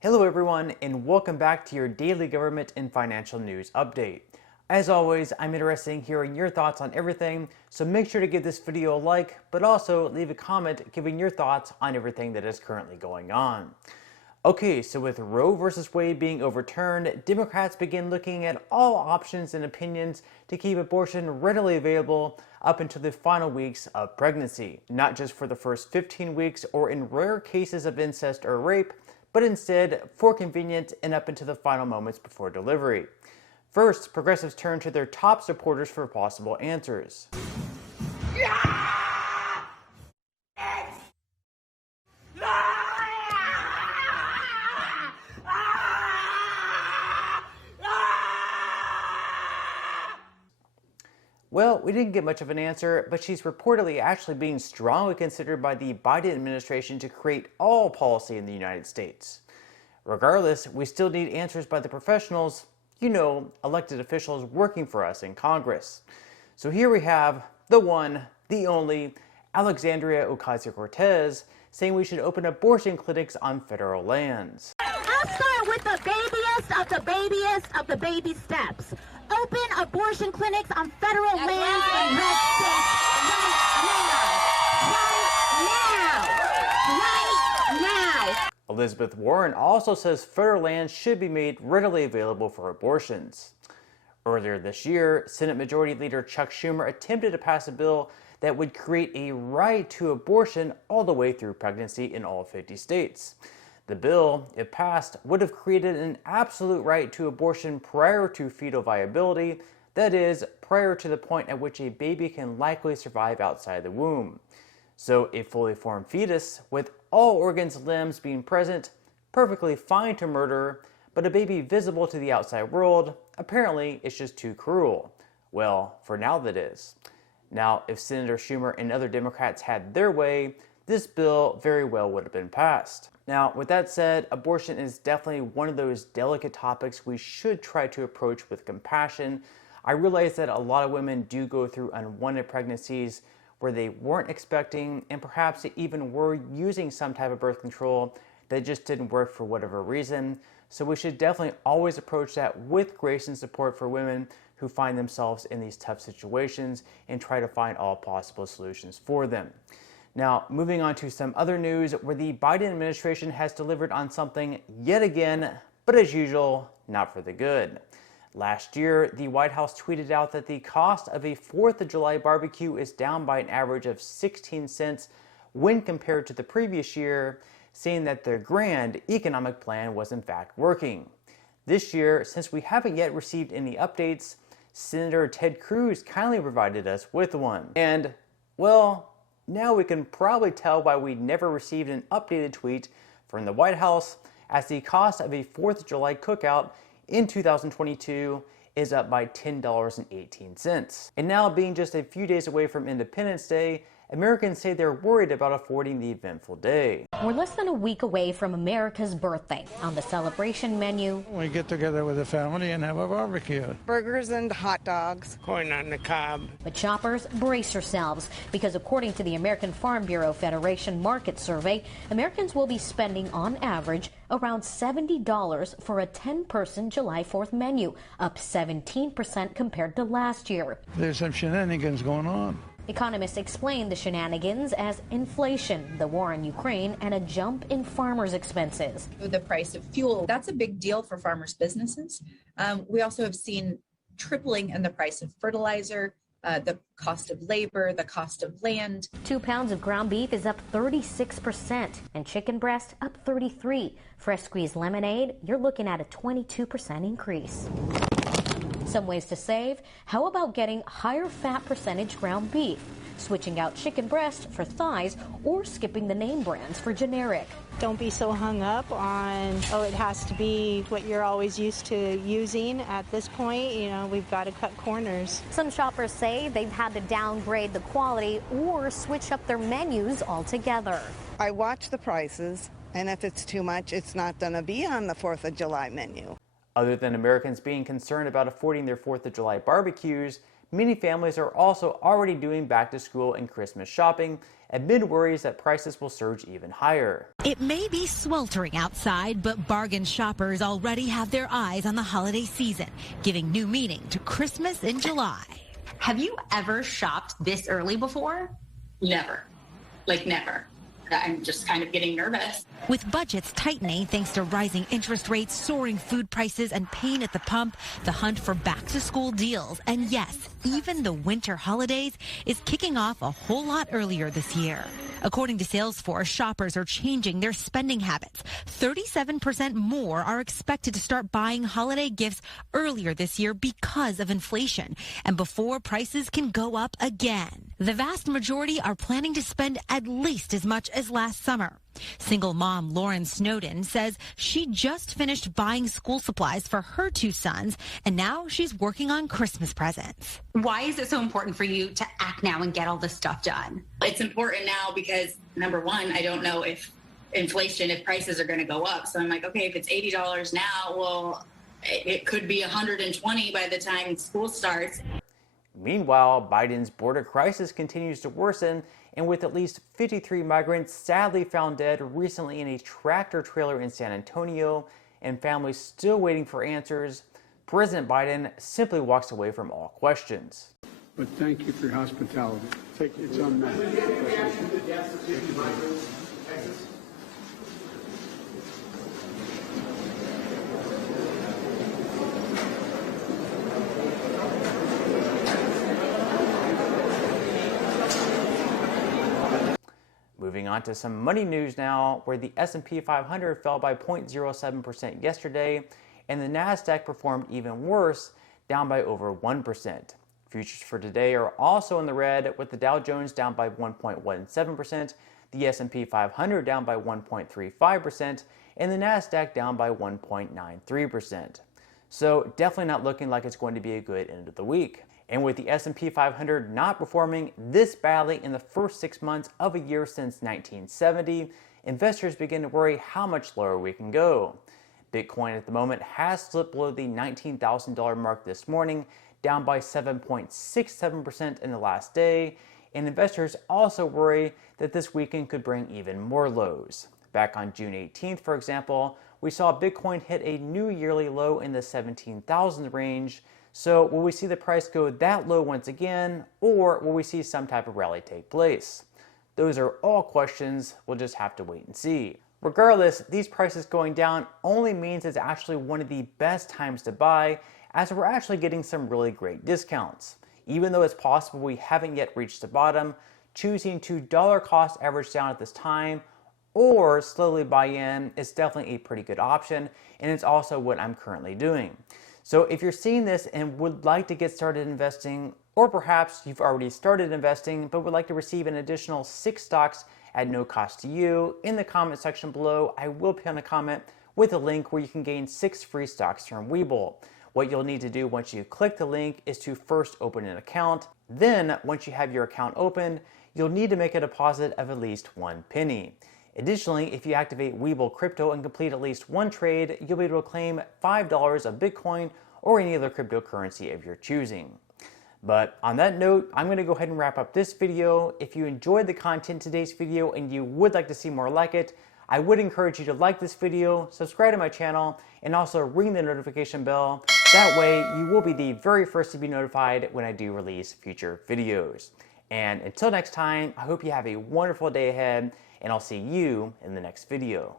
Hello everyone, and welcome back to your daily government and financial news update. As always, I'm interested in hearing your thoughts on everything, so make sure to give this video a like, but also leave a comment giving your thoughts on everything that is currently going on. Okay, so with Roe versus Wade being overturned, Democrats begin looking at all options and opinions to keep abortion readily available up until the final weeks of pregnancy, not just for the first 15 weeks or in rare cases of incest or rape, but instead for convenience and up into the final moments before delivery. First, progressives turn to their top supporters for possible answers. Well, we didn't get much of an answer, but she's reportedly actually being strongly considered by the Biden administration to create all policy in the United States. Regardless, we still need answers by the professionals, elected officials working for us in Congress. So here we have the one, the only, Alexandria Ocasio-Cortez saying we should open abortion clinics on federal lands. I'll start with the babiest of the babiest of the baby steps. Open abortion clinics on federal lands in red states right now. Elizabeth Warren also says federal lands should be made readily available for abortions. Earlier this year, Senate Majority Leader Chuck Schumer attempted to pass a bill that would create a right to abortion all the way through pregnancy in all 50 states. The bill, if passed, would have created an absolute right to abortion prior to fetal viability, that is, prior to the point at which a baby can likely survive outside the womb. So a fully formed fetus, with all organs and limbs being present, perfectly fine to murder, but a baby visible to the outside world, apparently it's just too cruel. Well, for now that is. Now, if Senator Schumer and other Democrats had their way, this bill very well would have been passed. Now, with that said, abortion is definitely one of those delicate topics we should try to approach with compassion. I realize that a lot of women do go through unwanted pregnancies where they weren't expecting and perhaps they even were using some type of birth control that just didn't work for whatever reason. So we should definitely always approach that with grace and support for women who find themselves in these tough situations and try to find all possible solutions for them. Now, moving on to some other news where the Biden administration has delivered on something yet again, but as usual, not for the good. Last year, the White House tweeted out that the cost of a 4th of July barbecue is down by an average of 16 cents when compared to the previous year, saying that their grand economic plan was in fact working. This year, since we haven't yet received any updates, Senator Ted Cruz kindly provided us with one. And, well, now we can probably tell why we never received an updated tweet from the White House, as the cost of a 4th of July cookout in 2022 is up by $10.18. And now, being just a few days away from Independence Day, Americans say they're worried about affording the eventful day. We're less than a week away from America's birthday. On the celebration menu, we get together with the family and have a barbecue. Burgers and hot dogs. Corn on the cob. But shoppers, brace yourselves, because according to the American Farm Bureau Federation Market Survey, Americans will be spending on average around $70 for a 10-person July 4th menu, up 17% compared to last year. There's some shenanigans going on. Economists explain the shenanigans as inflation, the war in Ukraine, and a jump in farmers' expenses. The price of fuel, that's a big deal for farmers' businesses. We also have seen tripling in the price of fertilizer, the cost of labor, the cost of land. 2 pounds of ground beef is up 36%, and chicken breast up 33%. Fresh squeezed lemonade, you're looking at a 22% increase. Some ways to save: how about getting higher fat percentage ground beef, switching out chicken breast for thighs, or skipping the name brands for generic? Don't be so hung up on, it has to be what you're always used to using. At this point, we've got to cut corners. Some shoppers say they've had to downgrade the quality or switch up their menus altogether. I watch the prices, and if it's too much, it's not going to be on the 4th of July menu. Other than Americans being concerned about affording their 4th of July barbecues, many families are also already doing back to school and Christmas shopping amid worries that prices will surge even higher. It may be sweltering outside, but bargain shoppers already have their eyes on the holiday season, giving new meaning to Christmas in July. Have you ever shopped this early before? Never. Like never. I'm just kind of getting nervous. With budgets tightening thanks to rising interest rates, soaring food prices, and pain at the pump, the hunt for back-to-school deals, and yes, even the winter holidays, is kicking off a whole lot earlier this year. According to Salesforce, shoppers are changing their spending habits. 37% more are expected to start buying holiday gifts earlier this year because of inflation and before prices can go up again. The vast majority are planning to spend at least as much as last summer. Single mom Lauren Snowden says she just finished buying school supplies for her two sons, and now she's working on Christmas presents. Why is it so important for you to act now and get all this stuff done? It's important now because, number one, I don't know if if prices are going to go up. So I'm like, okay, if it's $80 now, well, it could be $120 by the time school starts. Meanwhile, Biden's border crisis continues to worsen, and with at least 53 migrants sadly found dead recently in a tractor trailer in San Antonio, and families still waiting for answers, President Biden simply walks away from all questions. But thank you for your hospitality. It's unmatched. Moving on to some money news now, where the S&P 500 fell by 0.07% yesterday, and the NASDAQ performed even worse, down by over 1%. Futures for today are also in the red, with the Dow Jones down by 1.17%, the S&P 500 down by 1.35%, and the NASDAQ down by 1.93%. So definitely not looking like it's going to be a good end of the week. And with the S&P 500 not performing this badly in the first 6 months of a year since 1970, investors begin to worry how much lower we can go. Bitcoin at the moment has slipped below the $19,000 mark this morning, down by 7.67% in the last day, and investors also worry that this weekend could bring even more lows. Back on June 18th, for example, we saw Bitcoin hit a new yearly low in the 17,000 range. So will we see the price go that low once again, or will we see some type of rally take place? Those are all questions we'll just have to wait and see. Regardless, these prices going down only means it's actually one of the best times to buy, as we're actually getting some really great discounts. Even though it's possible we haven't yet reached the bottom, choosing to dollar cost average down at this time or slowly buy in is definitely a pretty good option, and it's also what I'm currently doing. So if you're seeing this and would like to get started investing, or perhaps you've already started investing but would like to receive an additional 6 stocks at no cost to you, in the comment section below, I will pin a comment with a link where you can gain 6 free stocks from Webull. What you'll need to do once you click the link is to first open an account. Then, once you have your account open, you'll need to make a deposit of at least 1 penny. Additionally, if you activate Webull Crypto and complete at least 1 trade, you'll be able to claim $5 of Bitcoin or any other cryptocurrency of your choosing. But on that note, I'm going to go ahead and wrap up this video. If you enjoyed the content in today's video and you would like to see more like it, I would encourage you to like this video, subscribe to my channel, and also ring the notification bell. That way, you will be the very first to be notified when I do release future videos. And until next time, I hope you have a wonderful day ahead, and I'll see you in the next video.